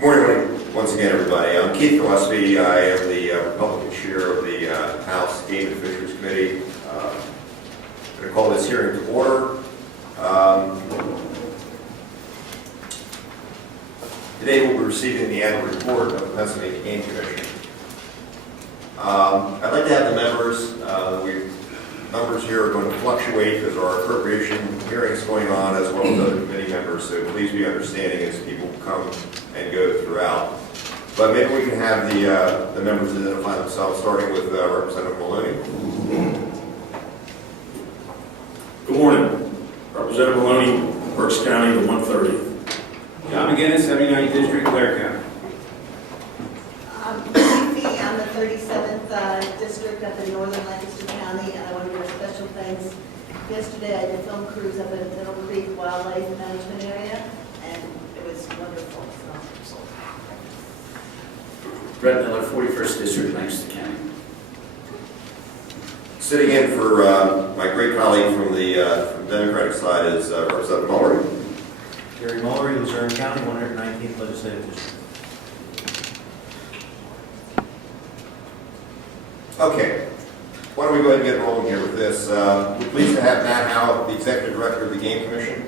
Good morning once again, everybody. I'm Keith Gillespie. I am the Republican chair of the House Game and Fisheries Committee. I'm going to call this hearing to order. Today we'll be receiving the annual report of the Pennsylvania Game Commission. I'd like to have the members, numbers here are going to fluctuate because there are appropriation hearings going on as well as other committee members, so please be understanding as people come and go throughout. But maybe we can have the members identify themselves, starting with Representative Maloney. Good morning. Representative Maloney, Berks County, the 130. John McGinnis, 79th District, Blair County. I'm the 37th District up in northern Lancaster County, and I want to give a special thanks. Yesterday I did a film cruise up in Middle Creek Wildlife Management Area, and it was wonderful. So. Brett Miller, 41st District, Lancaster County. Sitting in for my great colleague from the Democratic side is Representative Mullery. Gary Mullery, Luzerne County, 119th Legislative District. Okay, why don't we go ahead and get rolling here with this. We're pleased to have Matt Hough, the Executive Director of the Game Commission,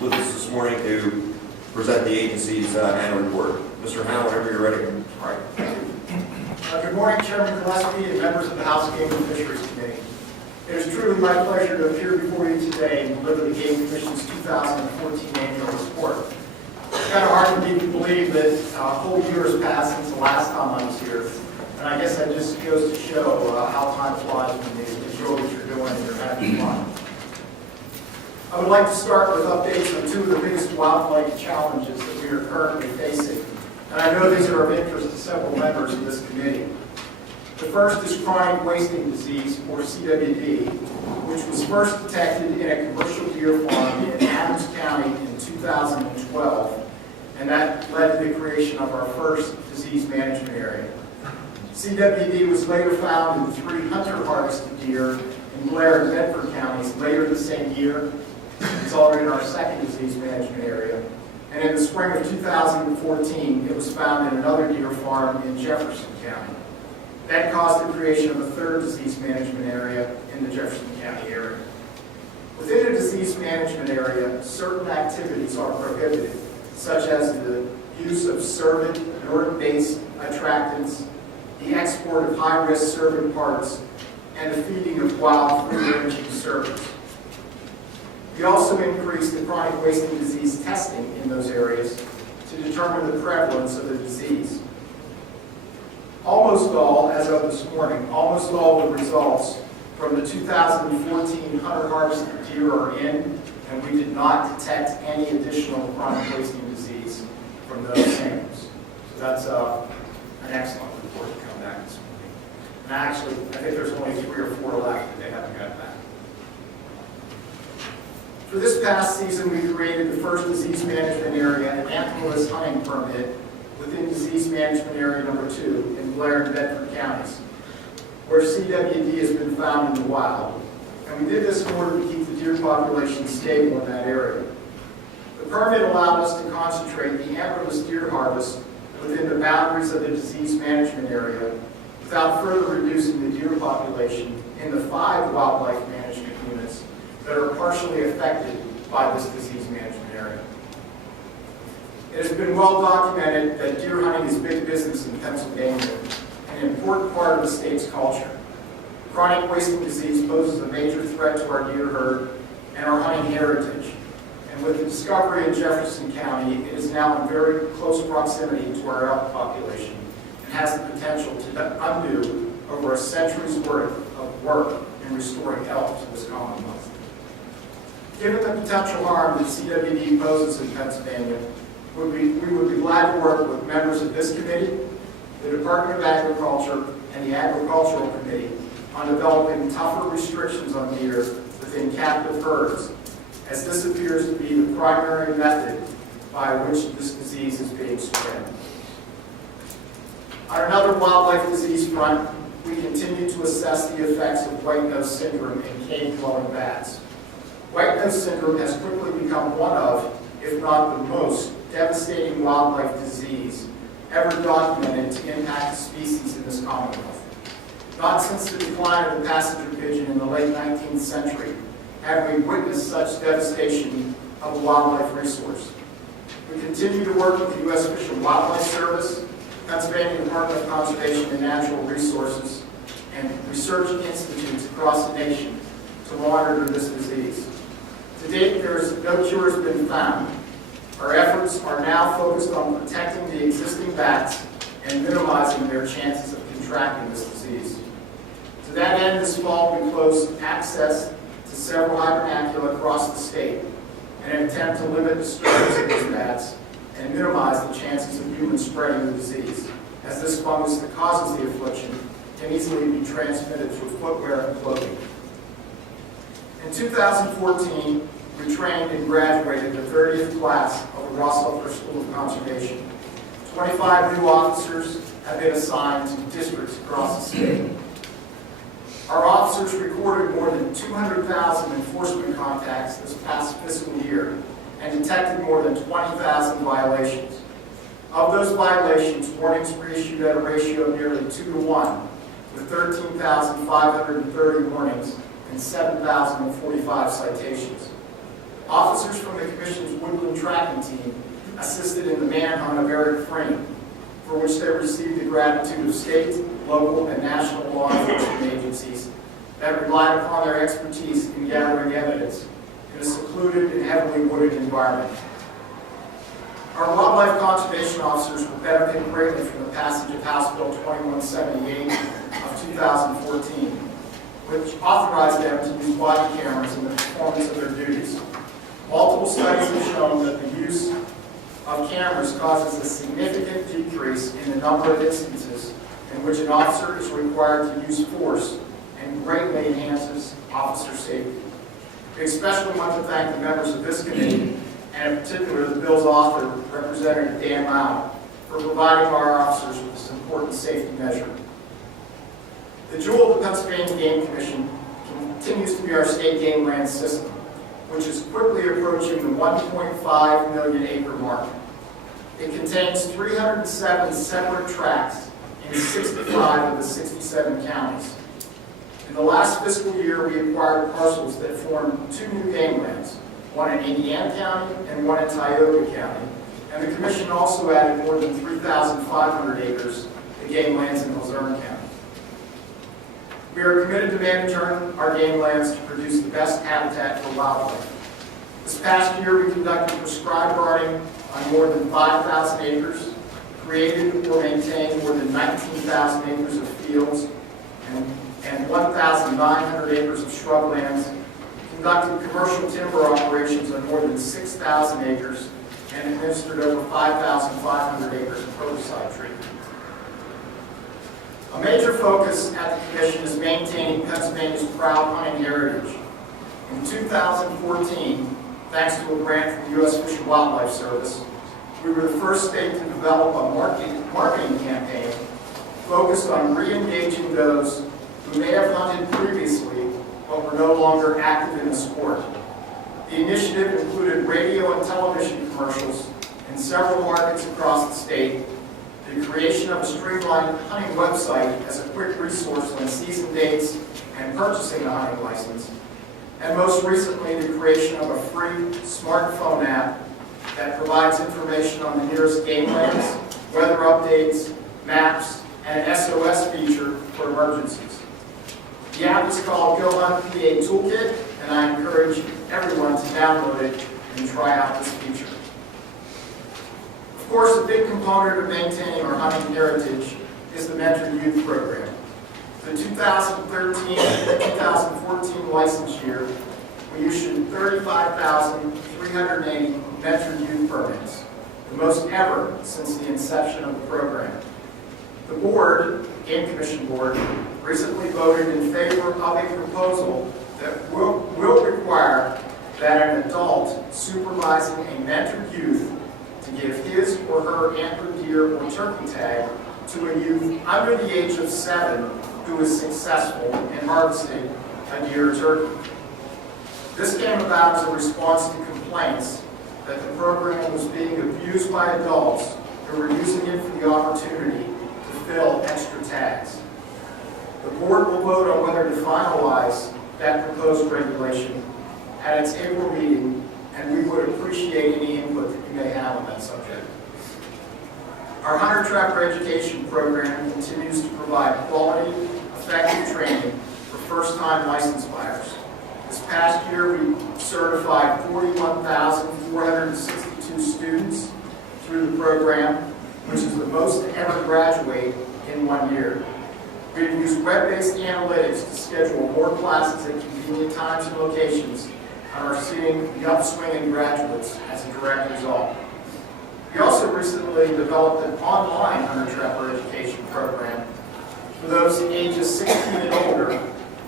with us this morning to present the agency's annual report. Mr. Hough, whenever you're ready. All right. Good morning, Chairman Gillespie and members of the House Game and Fisheries Committee. It is truly my pleasure to appear before you today and deliver the Game Commission's 2014 annual report. It's kind of hard for me to believe that a whole year has passed since the last time I was here. And I guess that just goes to show how time flies when you enjoy what you're doing and you're having fun. I would like to start with updates on two of the biggest wildlife challenges that we are currently facing. And I know these are of interest to several members of this committee. The first is chronic wasting disease, or CWD, which was first detected in a commercial deer farm in Adams County in 2012, and that led to the creation of our first disease management area. CWD was later found in 3 hunter-harvested deer in Blair and Bedford counties later the same year. It's already in our second disease management area. And in the spring of 2014, it was found in another deer farm in Jefferson County. That caused the creation of a third disease management area in the Jefferson County area. Within a disease management area, certain activities are prohibited, such as the use of cervid, urine-based attractants, the export of high-risk cervid parts, and the feeding of wild free-ranging cervids. We also increased the chronic wasting disease testing in those areas to determine the prevalence of the disease. Almost all, as of this morning, almost all the results from the 2014 hunter-harvested deer are in, and we did not detect any additional chronic wasting disease from those samples. So that's an excellent report to come back this morning. And actually, I think there's only 3 or 4 left that they haven't got back. For this past season, we created the first disease management area and antlerless hunting permit within disease management area number 2 in Blair and Bedford counties, where CWD has been found in the wild. And we did this in order to keep the deer population stable in that area. The permit allowed us to concentrate the antlerless deer harvest within the boundaries of the disease management area without further reducing the deer population in the 5 wildlife management units that are partially affected by this disease management area. It has been well documented that deer hunting is big business in Pennsylvania, an important part of the state's culture. Chronic wasting disease poses a major threat to our deer herd and our hunting heritage. And with the discovery in Jefferson County, it is now in very close proximity to our elk population and has the potential to undo over a century's worth of work in restoring elk to this commonwealth. Given the potential harm that CWD poses in Pennsylvania, we would be glad to work with members of this committee, the Department of Agriculture, and the Agricultural Committee on developing tougher restrictions on deer within captive herds, as this appears to be the primary method by which this disease is being spread. On another wildlife disease front, we continue to assess the effects of white-nose syndrome in cave-dwelling bats. White-nose syndrome has quickly become one of, if not the most, devastating wildlife disease ever documented to impact species in this Commonwealth. Not since the decline of the passenger pigeon in the late 19th century have we witnessed such devastation of a wildlife resource. We continue to work with the U.S. Fish and Wildlife Service, Pennsylvania Department of Conservation and Natural Resources, and research institutes across the nation to monitor this disease. To date, no cure has been found. Our efforts are now focused on protecting the existing bats and minimizing their chances of contracting this disease. To that end, this fall we closed access to several hibernacula across the state in an attempt to limit the disturbance of these bats and minimize the chances of humans spreading the disease, as this fungus that causes the affliction can easily be transmitted through footwear and clothing. In 2014, we trained and graduated the 30th class of the Rosslofer School of Conservation. 25 new officers have been assigned to districts across the state. Our officers recorded more than 200,000 enforcement contacts this past fiscal year and detected more than 20,000 violations. Of those violations, warnings were issued at a ratio of nearly 2 to 1, with 13,530 warnings and 7,045 citations. Officers from the Commission's woodland tracking team assisted in the manhunt of Eric Frame, for which they received the gratitude of state, local, and national law enforcement agencies that relied upon their expertise in gathering evidence in a secluded and heavily wooded environment. Our wildlife conservation officers will benefit greatly from the passage of House Bill 2178 of 2014, which authorized them to use body cameras in the performance of their duties. Multiple studies have shown that the use of cameras causes a significant decrease in the number of instances in which an officer is required to use force and greatly enhances officer safety. We especially want to thank the members of this committee, and in particular the bill's author, Representative Dan Lau, for providing our officers with this important safety measure. The jewel of the Pennsylvania Game Commission continues to be our state game land system, which is quickly approaching the 1.5 million acre mark. It contains 307 separate tracts in 65 of the 67 counties. In the last fiscal year, we acquired parcels that formed 2 new game lands, one in Indiana County and one in Tioga County, and the Commission also added more than 3,500 acres to game lands in Luzerne County. We are committed to managing our game lands to produce the best habitat for wildlife. This past year, we conducted prescribed guarding on more than 5,000 acres, created or maintained more than 19,000 acres of fields, and 1,900 acres of shrublands, conducted commercial timber operations on more than 6,000 acres, and administered over 5,500 acres of herbicide treatment. A major focus at the Commission is maintaining Pennsylvania's proud hunting heritage. In 2014, thanks to a grant from the U.S. Fish and Wildlife Service, we were the first state to develop a marketing campaign focused on re-engaging those who may have hunted previously but were no longer active in the sport. The initiative included radio and television commercials in several markets across the state, the creation of a streamlined hunting website as a quick resource on season dates and purchasing a hunting license, and most recently the creation of a free smartphone app that provides information on the nearest game lands, weather updates, maps, and an SOS feature for emergencies. The app is called Go Hunt PA Toolkit, and I encourage everyone to download it and try out this feature. Of course, a big component of maintaining our hunting heritage is the Mentor Youth Program. The 2013-2014 license year, we issued 35,380 Mentor Youth permits, the most ever since the inception of the program. The board, Game Commission Board, recently voted in favor of a proposal that will require that an adult supervising a mentored youth to give his or her antlered deer or turkey tag to a youth under the age of 7 who is successful in harvesting a deer or turkey. This came about as a response to complaints that the program was being abused by adults who were using it for the opportunity to fill extra tags. The board will vote on whether to finalize that proposed regulation at its April meeting, and we would appreciate any input that you may have on that subject. Our hunter trapper education program continues to provide quality, effective training for first-time license buyers. This past year, we certified 41,462 students through the program, which is the most to ever graduate in 1 year. We've used web-based analytics to schedule more classes at convenient times and locations, and are seeing the upswing in graduates as a direct result. We also recently developed an online hunter trapper education program for those ages 16 and older,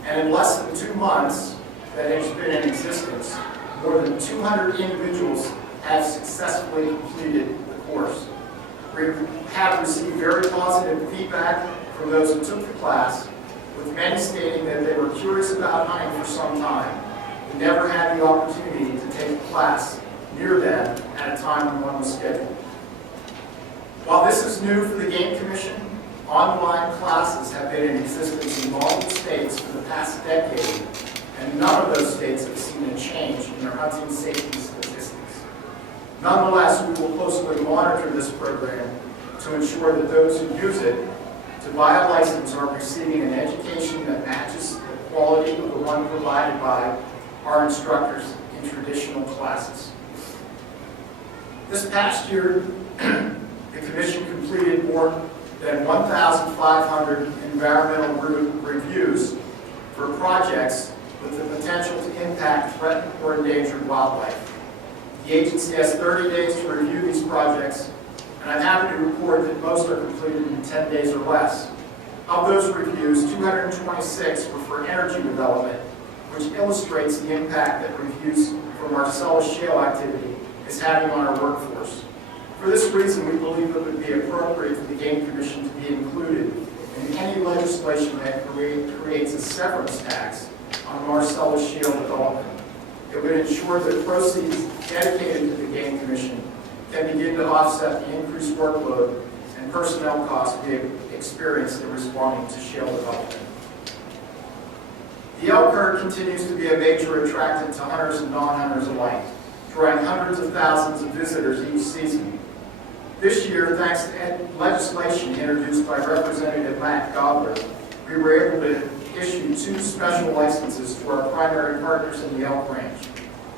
and in less than 2 months that it has been in existence, more than 200 individuals have successfully completed the course. We have received very positive feedback from those who took the class, with many stating that they were curious about hunting for some time, but never had the opportunity to take a class near them at a time when one was scheduled. While this is new for the Game Commission, online classes have been in existence in multiple states for the past decade, and none of those states have seen a change in their hunting safety statistics. Nonetheless, we will closely monitor this program to ensure that those who use it to buy a license are receiving an education that matches the quality of the one provided by our instructors in traditional classes. This past year, the Commission completed more than 1,500 environmental reviews for projects with the potential to impact threatened or endangered wildlife. The agency has 30 days to review these projects, and I'm happy to report that most are completed in 10 days or less. Of those reviews, 226 were for energy development, which illustrates the impact that reviews for Marcellus shale activity is having on our workforce. For this reason, we believe it would be appropriate for the Game Commission to be included in any legislation that creates a severance tax on Marcellus shale development. It would ensure that proceeds dedicated to the Game Commission can begin to offset the increased workload and personnel costs we have experienced in responding to shale development. The elk herd continues to be a major attractant to hunters and non-hunters alike, drawing hundreds of thousands of visitors each season. This year, thanks to legislation introduced by Representative Matt Gobbler, we were able to issue 2 special licenses to our primary partners in the elk range,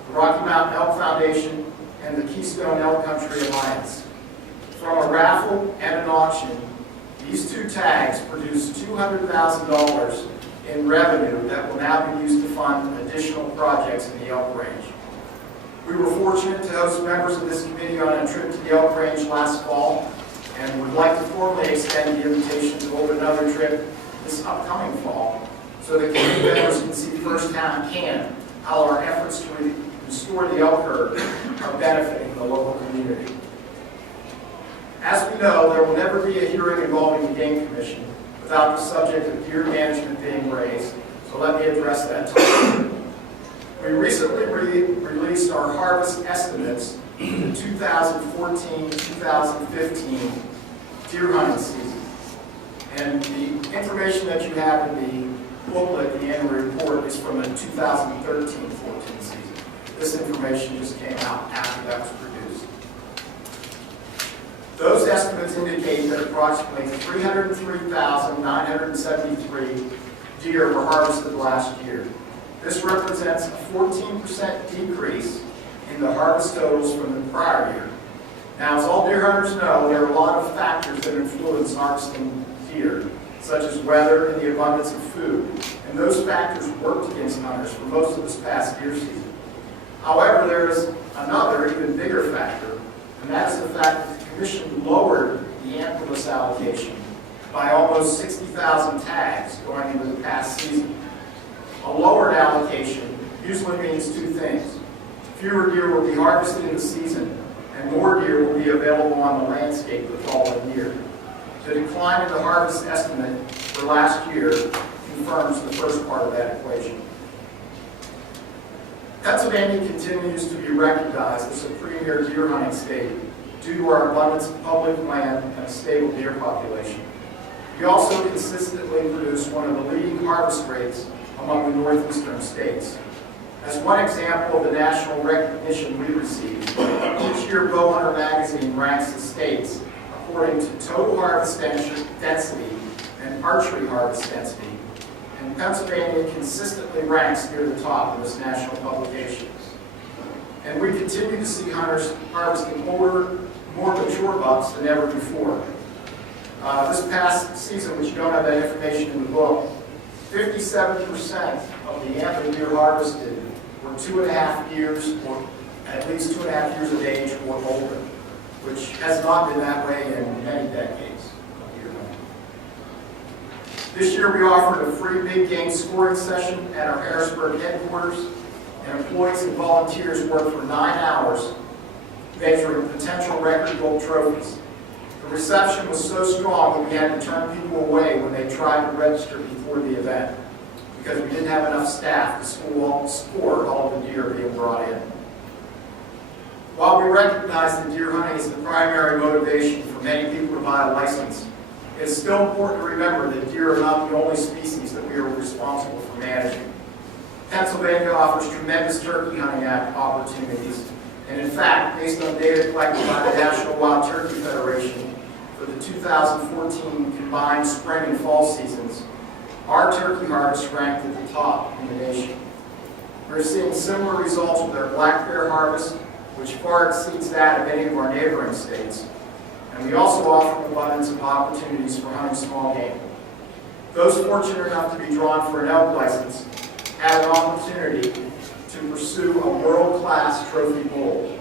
the Rocky Mountain Elk Foundation and the Keystone Elk Country Alliance. From a raffle and an auction, these 2 tags produced $200,000 in revenue that will now be used to fund additional projects in the elk range. We were fortunate to host members of this committee on a trip to the elk range last fall, and would like to formally extend the invitation to hold another trip this upcoming fall, so that committee members can see firsthand how our efforts to restore the elk herd are benefiting the local community. As we know, there will never be a hearing involving the Game Commission without the subject of deer management being raised, so let me address that topic. We recently released our harvest estimates for the 2014-2015 deer hunting season. And the information that you have in the booklet, the annual report, is from the 2013-14 season. This information just came out after that was produced. Those estimates indicate that approximately 303,973 deer were harvested last year. This represents a 14% decrease in the harvest totals from the prior year. Now, as all deer hunters know, there are a lot of factors that influence harvesting deer, such as weather and the abundance of food, and those factors worked against hunters for most of this past deer season. However, there is another, even bigger factor, and that is the fact that the Commission lowered the antlerless allocation by almost 60,000 tags going into the past season. A lowered allocation usually means 2 things. Fewer deer will be harvested in the season, and more deer will be available on the landscape the following year. The decline in the harvest estimate for last year confirms the first part of that equation. Pennsylvania continues to be recognized as a premier deer hunting state due to our abundance of public land and a stable deer population. We also consistently produce one of the leading harvest rates among the northeastern states. As one example of the national recognition we receive, each year Bowhunter magazine ranks the states according to total harvest density and archery harvest density, and Pennsylvania consistently ranks near the top of this national publication. And we continue to see hunters harvesting older, more mature bucks than ever before. This past season, which you don't have that information in the book, 57% of the antler deer harvested were 2.5 years, or at least 2.5 years of age or older, which has not been that way in many decades of deer hunting. This year we offered a free big game scoring session at our Harrisburg headquarters, and employees and volunteers worked for 9 hours measuring potential record gold trophies. The reception was so strong that we had to turn people away when they tried to register before the event because we didn't have enough staff to score all of the deer being brought in. While we recognize that deer hunting is the primary motivation for many people to buy a license, it is still important to remember that deer are not the only species that we are responsible for managing. Pennsylvania offers tremendous turkey hunting opportunities, and in fact, based on data collected by the National Wild Turkey Federation for the 2014 combined spring and fall seasons, our turkey harvest ranked at the top in the nation. We're seeing similar results with our black bear harvest, which far exceeds that of any of our neighboring states. And we also offer an abundance of opportunities for hunting small game. Those fortunate enough to be drawn for an elk license have an opportunity to pursue a world-class trophy bull.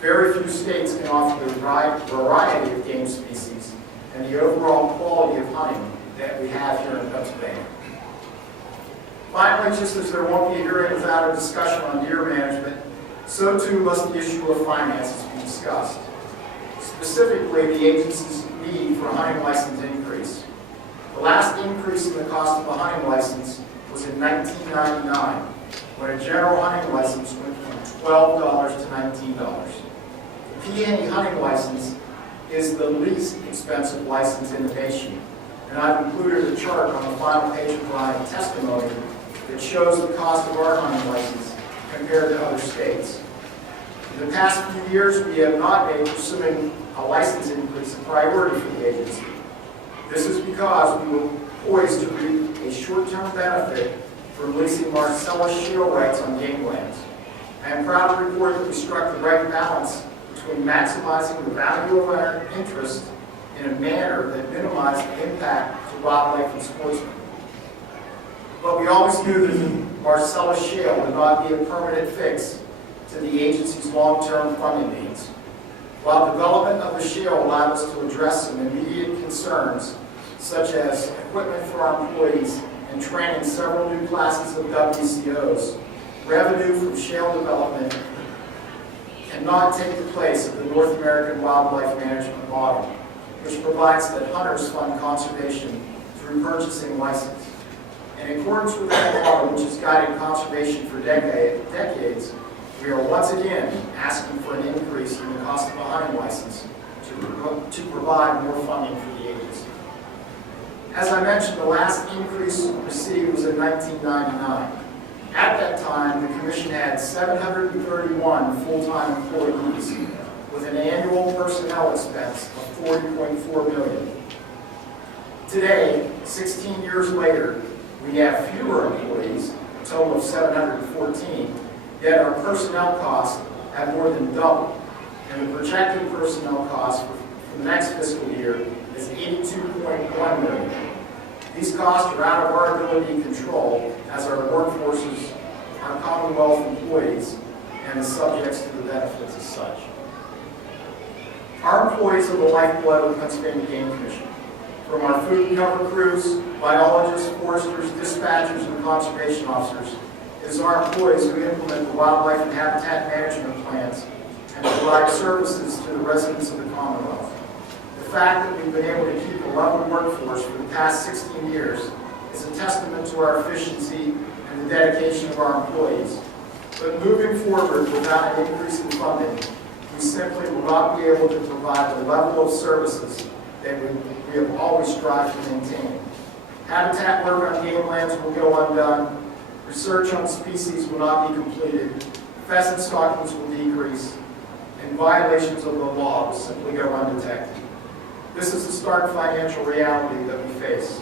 Very few states can offer the variety of game species and the overall quality of hunting that we have here in Pennsylvania. Finally, just as there won't be a hearing without a discussion on deer management, so too must the issue of finances be discussed. Specifically, the agency's need for a hunting license increase. The last increase in the cost of a hunting license was in 1999, when a general hunting license went from $12 to $19. The Peony hunting license is the least expensive license in the nation, and I've included a chart on the final page of my testimony that shows the cost of our hunting license compared to other states. In the past few years, we have not made pursuing a license increase a priority for the agency. This is because we were poised to reap a short-term benefit from leasing Marcellus shale rights on game lands. I am proud to report that we struck the right balance between maximizing the value of our interest in a manner that minimized the impact to wildlife and sportsmen. But we always knew that the Marcellus shale would not be a permanent fix to the agency's long-term funding needs. While development of the shale allowed us to address some immediate concerns, such as equipment for our employees and training several new classes of WCOs, revenue from shale development cannot take the place of the North American wildlife management model, which provides that hunters fund conservation through purchasing license. In accordance with that model, which has guided conservation for decades, we are once again asking for an increase in the cost of a hunting license to provide more funding for the agency. As I mentioned, the last increase received was in 1999. At that time, the Commission had 731 full-time employees with an annual personnel expense of $40.4 million. Today, 16 years later, we have fewer employees, a total of 714, yet our personnel costs have more than doubled, and the projected personnel cost for the next fiscal year is $82.1 million. These costs are out of our ability to control, as our workforces are Commonwealth employees and the subjects to the benefits as such. Our employees are the lifeblood of the Pennsylvania Game Commission. From our food and cover crews, biologists, foresters, dispatchers, and conservation officers, it is our employees who implement the wildlife and habitat management plans and provide services to the residents of the Commonwealth. The fact that we've been able to keep a level workforce for the past 16 years is a testament to our efficiency and the dedication of our employees. But moving forward without an increase in funding, we simply will not be able to provide the level of services that we have always strived to maintain. Habitat work on game lands will go undone, research on species will not be completed, pheasant stockings will decrease, and violations of the law will simply go undetected. This is the stark financial reality that we face.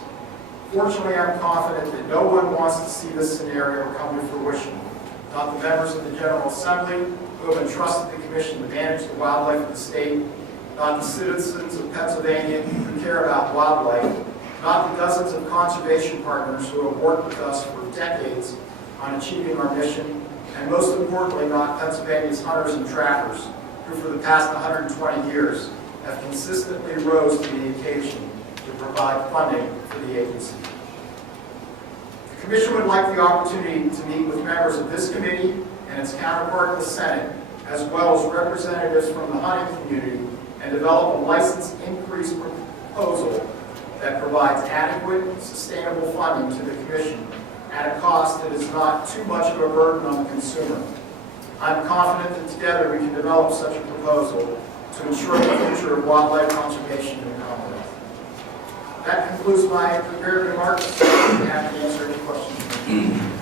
Fortunately, I'm confident that no one wants to see this scenario come to fruition. Not the members of the General Assembly who have entrusted the Commission to manage the wildlife of the state, not the citizens of Pennsylvania who care about wildlife, not the dozens of conservation partners who have worked with us for decades on achieving our mission, and most importantly, not Pennsylvania's hunters and trappers, who for the past 120 years have consistently rose to the occasion to provide funding for the agency. The Commission would like the opportunity to meet with members of this committee and its counterpart in the Senate, as well as representatives from the hunting community, and develop a license increase proposal that provides adequate, sustainable funding to the Commission at a cost that is not too much of a burden on the consumer. I'm confident that together we can develop such a proposal to ensure the future of wildlife conservation in the Commonwealth. That concludes my prepared remarks. I'm happy to answer any questions.